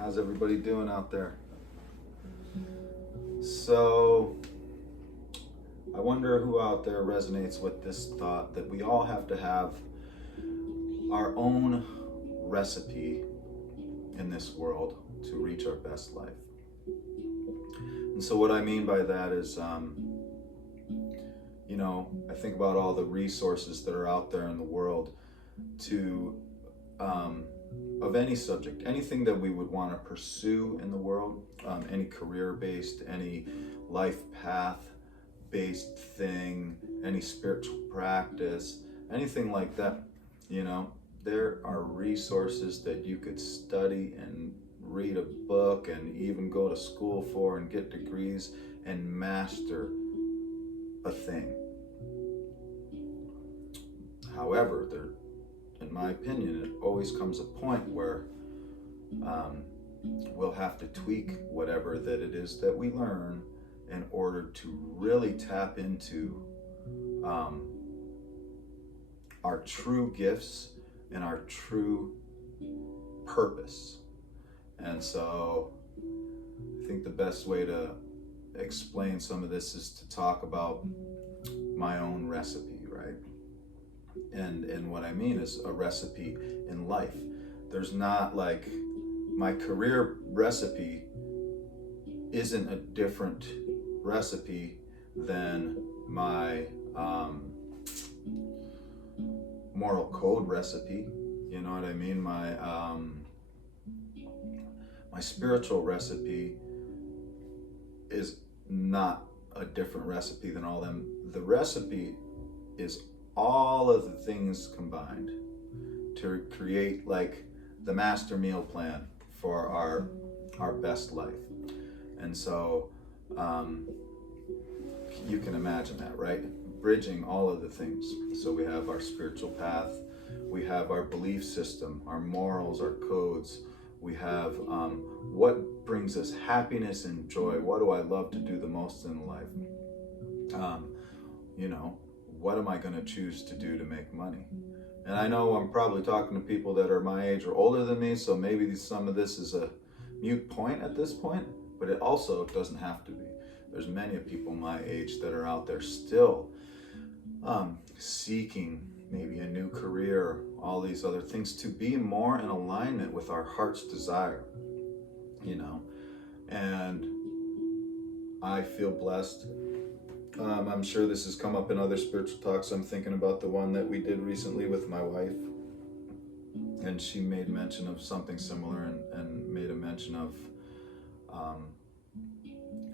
How's everybody doing out there? So, I wonder who out there resonates with this thought that we all have to have our own recipe in this world to reach our best life. And so what I mean by that is, I think about all the resources that are out there in the world to, of any subject, anything that we would want to pursue in the world, any career-based, any life path-based thing, any spiritual practice, anything like that, there are resources that you could study and read a book and even go to school for and get degrees and master a thing. However, in my opinion, it always comes a point where we'll have to tweak whatever that it is that we learn in order to really tap into our true gifts and our true purpose. And so I think the best way to explain some of this is to talk about my own recipe, right? And what I mean is a recipe in life. There's not like my career recipe isn't a different recipe than my moral code recipe. You know what I mean? My spiritual recipe is not a different recipe than all them. The recipe is all of the things combined to create like the master meal plan for our best life. And so you can imagine that, right? Bridging all of the things. So we have our spiritual path, we have our belief system, our morals, our codes. We have what brings us happiness and joy. What do I love to do the most in life? What am I going to choose to do to make money? And I know I'm probably talking to people that are my age or older than me, so maybe some of this is a moot point at this point, but it also doesn't have to be. There's many people my age that are out there still seeking maybe a new career, all these other things, to be more in alignment with our heart's desire, and I feel blessed. I'm sure this has come up in other spiritual talks. I'm thinking about the one that we did recently with my wife, and she made mention of something similar and made a mention of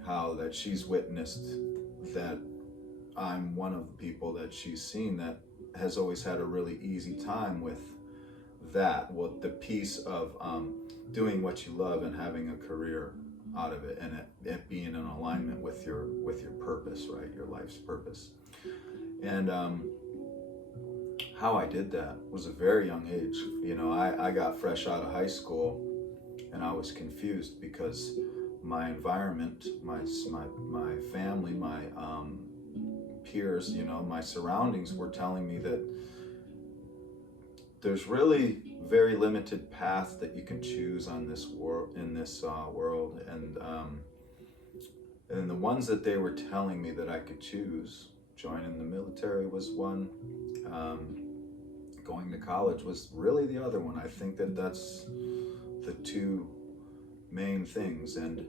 how that she's witnessed that I'm one of the people that she's seen that has always had a really easy time with that. Well, the piece of doing what you love and having a career out of it, and it being in alignment with your purpose, right? Your life's purpose. And how I did that was a very young age. I got fresh out of high school, and I was confused because my environment, my family, my peers, my surroundings were telling me that there's really very limited path that you can choose on this world, world, and the ones that they were telling me that I could choose, joining the military was one, going to college was really the other one. I think that's the two main things, and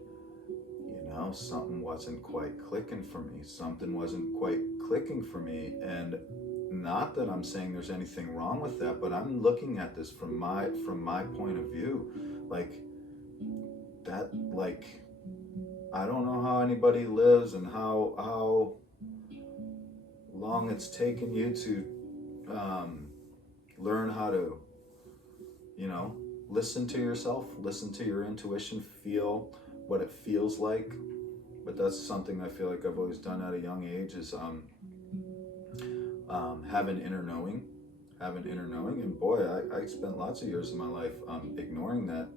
something wasn't quite clicking for me. And not that I'm saying there's anything wrong with that, but I'm looking at this from my point of view, like that. Like, I don't know how anybody lives and how long it's taken you to learn how to, listen to yourself, listen to your intuition, feel what it feels like. But that's something I feel like I've always done at a young age, is have an inner knowing. And boy, I spent lots of years of my life ignoring that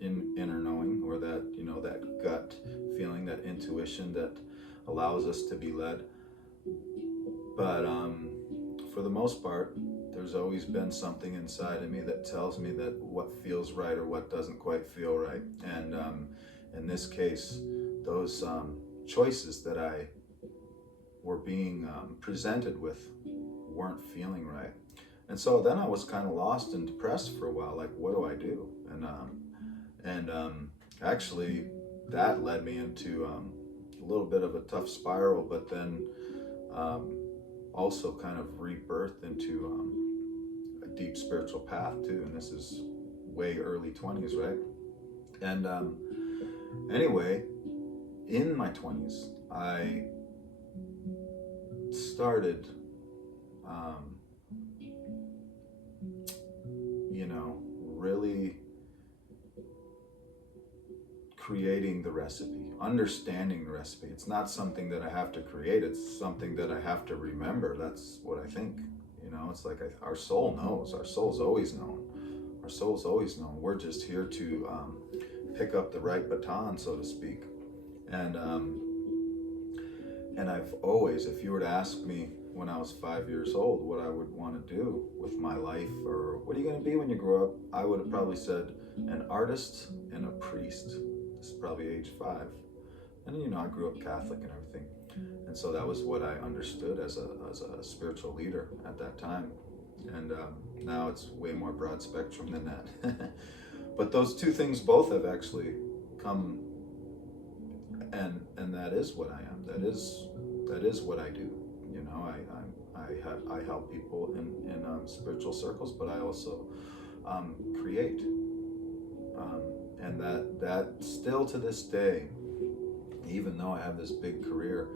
inner knowing, or that, that gut feeling, that intuition that allows us to be led. But for the most part, there's always been something inside of me that tells me that what feels right or what doesn't quite feel right. And in this case, those choices that I were being presented with weren't feeling right. And so then I was kind of lost and depressed for a while. Like, what do I do? And actually, that led me into a little bit of a tough spiral, but then also kind of rebirthed into a deep spiritual path too. And this is way early 20s, right? And anyway, in my 20s, I started, really creating the recipe, understanding the recipe. It's not something that I have to create, it's something that I have to remember. That's what I think. It's like our soul knows. Our soul's always known. Our soul's always known. We're just here to pick up the right baton, so to speak. And I've always, if you were to ask me when I was 5 years old what I would want to do with my life, or what are you going to be when you grow up, I would have probably said an artist and a priest. This is probably age 5. And I grew up Catholic and everything. And so that was what I understood as a spiritual leader at that time. And now it's way more broad spectrum than that. But those two things both have actually come, and that is what I am. That is what I do. I help people in spiritual circles, but I also create. And that still to this day, even though I have this big career,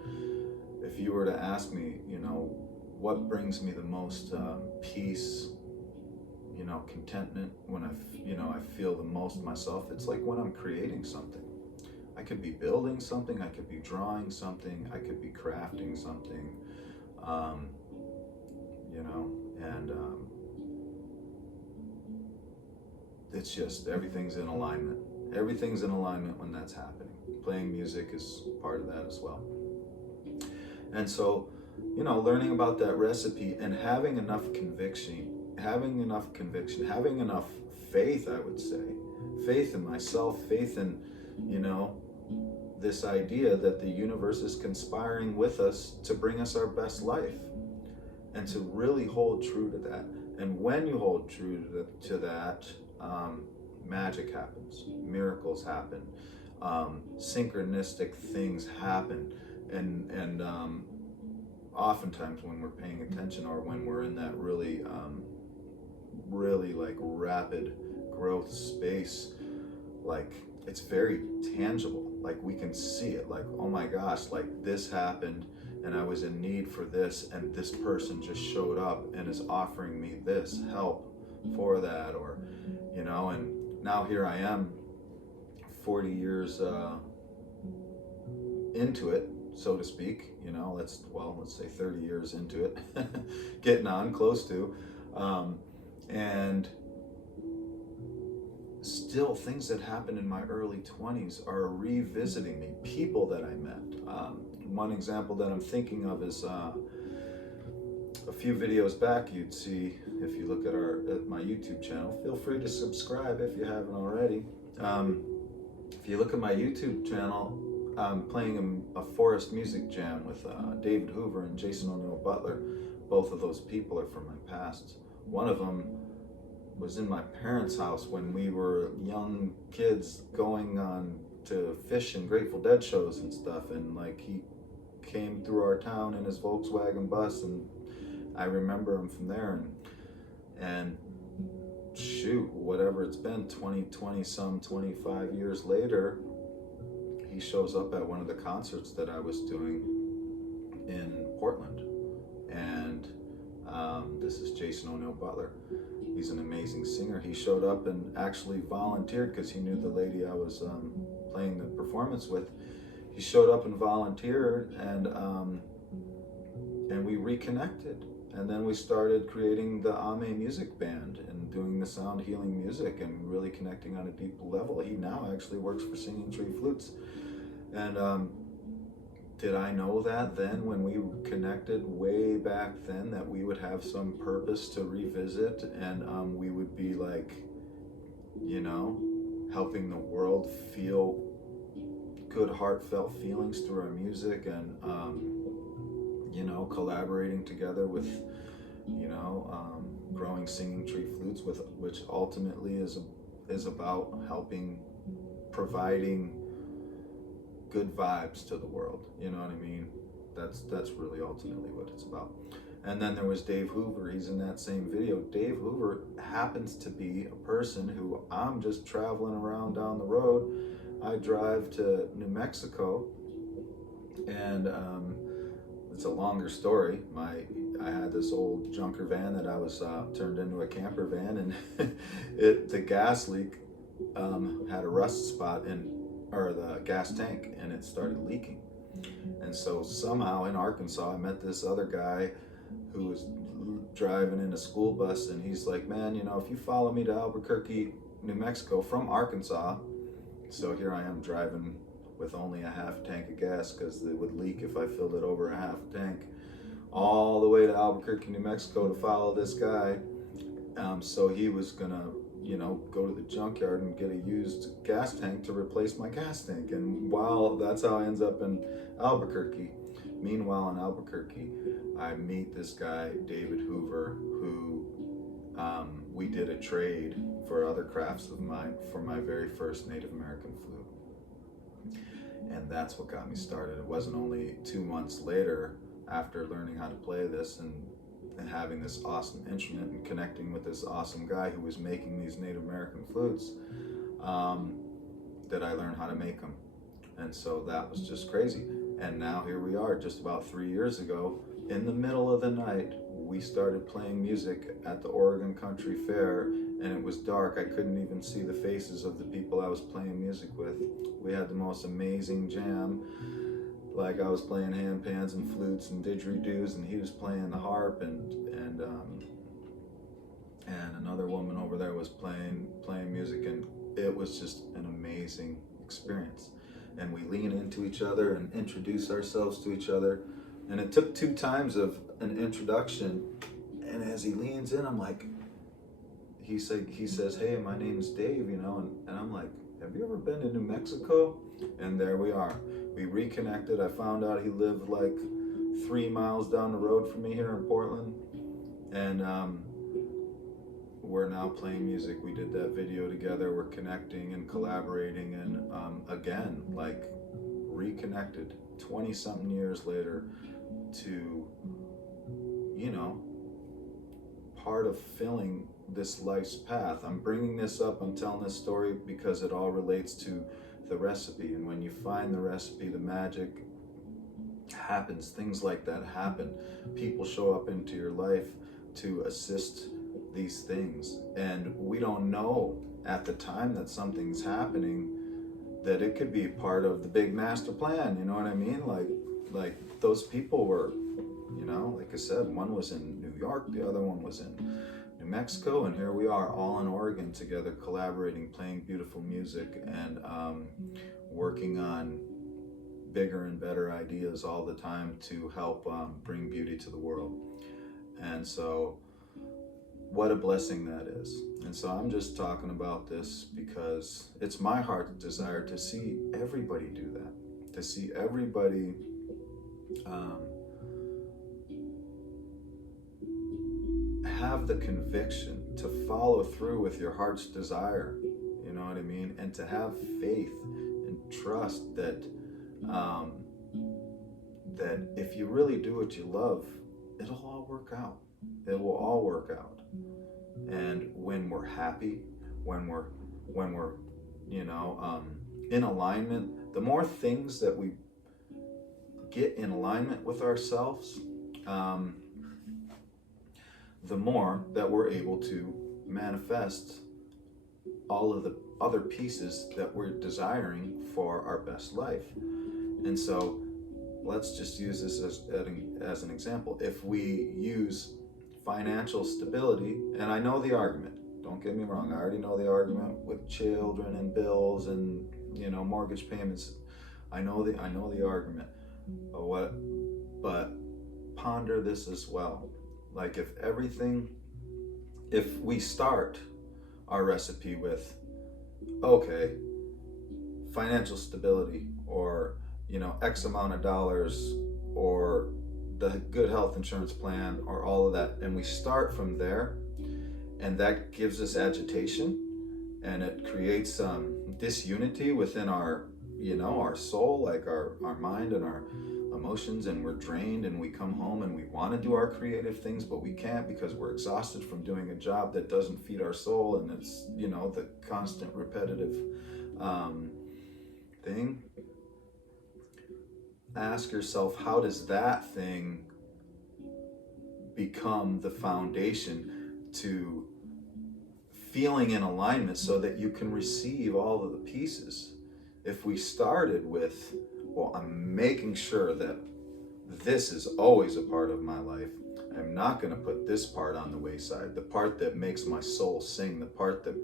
if you were to ask me, what brings me the most peace, contentment, when I feel the most myself, it's like when I'm creating something. I could be building something, I could be drawing something, I could be crafting something, and it's just everything's in alignment. Everything's in alignment when that's happening. Playing music is part of that as well. And so, learning about that recipe and having enough conviction, having enough faith, I would say, faith in myself, faith in, this idea that the universe is conspiring with us to bring us our best life, and to really hold true to that. And when you hold true to that, magic happens, miracles happen, synchronistic things happen, and oftentimes when we're paying attention, or when we're in that really like rapid growth space, like it's very tangible, like we can see it, like, oh my gosh, like this happened and I was in need for this, and this person just showed up and is offering me this help for that, or and now here I am 40 years into it, so to speak, let's say 30 years into it, getting on close to, and still things that happened in my early 20s are revisiting me, people that I met. One example that I'm thinking of is a few videos back, you'd see, if you look at my YouTube channel, feel free to subscribe if you haven't already. If you look at my YouTube channel, I'm playing a forest music jam with David Hoover and Jason O'Neill Butler. Both of those people are from my past. One of them was in my parents' house when we were young kids going on to Fish and Grateful Dead shows and stuff, and like he came through our town in his Volkswagen bus, and I remember him from there, and shoot, whatever it's been, 25 years later, he shows up at one of the concerts that I was doing in Portland. And this is Jason O'Neill Butler. He's an amazing singer. He showed up and actually volunteered because he knew the lady I was playing the performance with. He showed up and volunteered, and we reconnected. And then we started creating the Ame music band and doing the sound healing music and really connecting on a deep level. He now actually works for Singing Tree Flutes. And did I know that then when we connected way back then, that we would have some purpose to revisit, and we would be like, you know, helping the world feel good, heartfelt feelings through our music, and you know, collaborating together with, you know, growing Singing Tree Flutes, with which ultimately is about helping, providing good vibes to the world. You know what I mean? That's really ultimately what it's about. And then there was Dave Hoover. He's in that same video. Dave Hoover happens to be a person who, I'm just traveling around down the road. I drive to New Mexico, and it's a longer story. I had this old junker van that I was turned into a camper van, and the gas leak had a rust spot or the gas tank, and it started leaking. And so somehow in Arkansas, I met this other guy who was driving in a school bus, and he's like, man, you know, if you follow me to Albuquerque, New Mexico from Arkansas. So here I am driving with only a half tank of gas, because it would leak if I filled it over a half tank, all the way to Albuquerque, New Mexico to follow this guy. So he was gonna, you know, go to the junkyard and get a used gas tank to replace my gas tank. And while that's how I ends up in Albuquerque. Meanwhile, in Albuquerque, I meet this guy, David Hoover, who we did a trade for other crafts of mine for my very first Native American flute. And that's what got me started. It wasn't only 2 months later, after learning how to play this and having this awesome instrument and connecting with this awesome guy who was making these Native American flutes, that I learned how to make them. And so that was just crazy. And now here we are, just about 3 years ago, in the middle of the night, we started playing music at the Oregon Country Fair, and it was dark. I couldn't even see the faces of the people I was playing music with. We had the most amazing jam. Like, I was playing hand pans and flutes and didgeridoos, and he was playing the harp, and another woman over there was playing music, and it was just an amazing experience. And we lean into each other and introduce ourselves to each other. And it took 2 times of an introduction. And as he leans in, I'm like, he says, hey, my name's Dave, you know, and I'm like, have you ever been to New Mexico? And there we are. We reconnected. I found out he lived like 3 miles down the road from me here in Portland. And we're now playing music. We did that video together. We're connecting and collaborating, and again, like, reconnected 20 something years later to, you know, part of filling this life's path. I'm bringing this up, I'm telling this story because it all relates to the recipe. And when you find the recipe, the magic happens. Things like that happen. People show up into your life to assist these things, and we don't know at the time that something's happening that it could be part of the big master plan. You know what I mean? Like those people were, you know, like I said, one was in New York, the other one was in New Mexico, and here we are all in Oregon together, collaborating, playing beautiful music, and working on bigger and better ideas all the time to help bring beauty to the world. And so what a blessing that is. And so I'm just talking about this because it's my heart's desire to see everybody do that, to see everybody have the conviction to follow through with your heart's desire, you know what I mean? And to have faith and trust that that if you really do what you love, it'll all work out. It will all work out. And when we're happy, when we're you know, in alignment, the more things that we get in alignment with ourselves, the more that we're able to manifest all of the other pieces that we're desiring for our best life. And so let's just use this as an example. If we use financial stability, and I know the argument, don't get me wrong, I already know the argument with children and bills and, you know, mortgage payments. I know the argument, what, but ponder this as well. Like if we start our recipe with, okay, financial stability, or, X amount of dollars, or the good health insurance plan, or all of that, and we start from there, and that gives us agitation, and it creates disunity within our soul, like our mind and our emotions, and we're drained, and we come home and we want to do our creative things, but we can't because we're exhausted from doing a job that doesn't feed our soul, and it's the constant repetitive thing. Ask yourself, how does that thing become the foundation to feeling in alignment so that you can receive all of the pieces? If we started with, well, I'm making sure that this is always a part of my life, I'm not going to put this part on the wayside, the part that makes my soul sing, the part that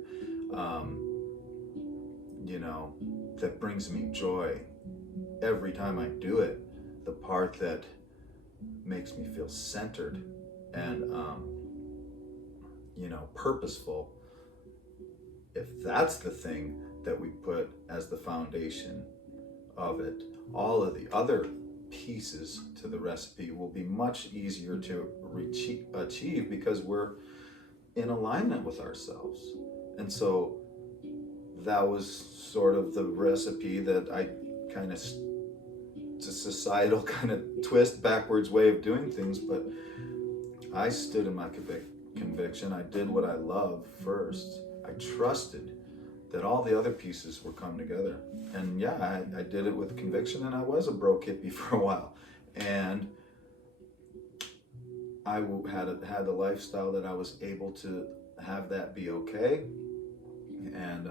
that brings me joy every time I do it, the part that makes me feel centered and purposeful. If that's the thing that we put as the foundation of it, all of the other pieces to the recipe will be much easier to achieve because we're in alignment with ourselves. And so that was sort of the recipe that I kind of, it's a societal kind of twist, backwards way of doing things, but I stood in my conviction. I did what I love first. I trusted that all the other pieces would come together. And yeah, I did it with conviction, and I was a broke hippie for a while. And I had the lifestyle that I was able to have that be okay. And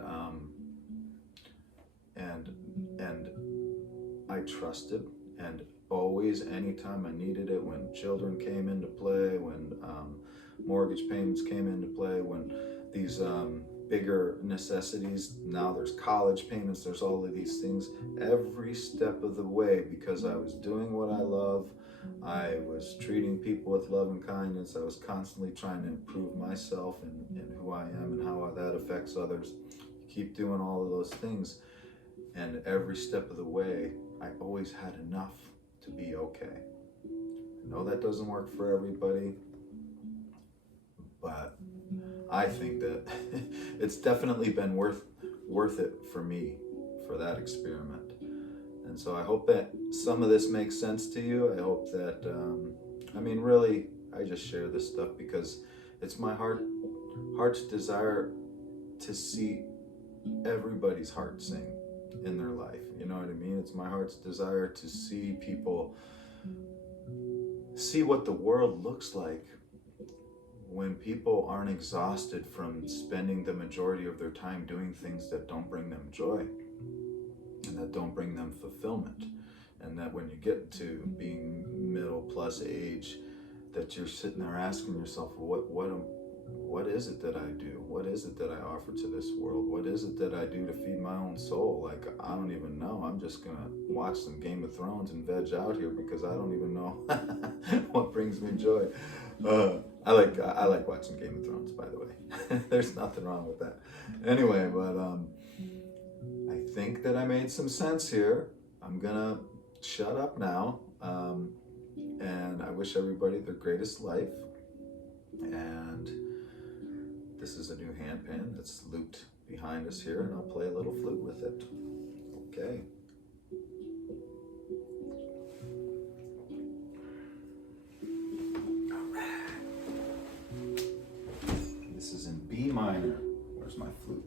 I trusted, and always, anytime I needed it, when children came into play, when mortgage payments came into play, when these bigger necessities, now there's college payments, there's all of these things, every step of the way, because I was doing what I love, I was treating people with love and kindness, I was constantly trying to improve myself and who I am and how that affects others. Keep doing all of those things, and every step of the way, I always had enough to be okay. I know that doesn't work for everybody, but I think that it's definitely been worth it for me, for that experiment. And so I hope that some of this makes sense to you. I hope that, really, I just share this stuff because it's my heart's desire to see everybody's heart sing in their life. You know what I mean? It's my heart's desire to see people see what the world looks like when people aren't exhausted from spending the majority of their time doing things that don't bring them joy and that don't bring them fulfillment. And that when you get to being middle plus age, that you're sitting there asking yourself, what is it that I do? What is it that I offer to this world? What is it that I do to feed my own soul? Like, I don't even know. I'm just gonna watch some Game of Thrones and veg out here because I don't even know what brings me joy. I like watching Game of Thrones, by the way. There's nothing wrong with that. Anyway, but I think that I made some sense here. I'm gonna shut up now, and I wish everybody their greatest life. And this is a new handpan that's looped behind us here, and I'll play a little flute with it. Okay. All right. This is in B minor. Where's my flute?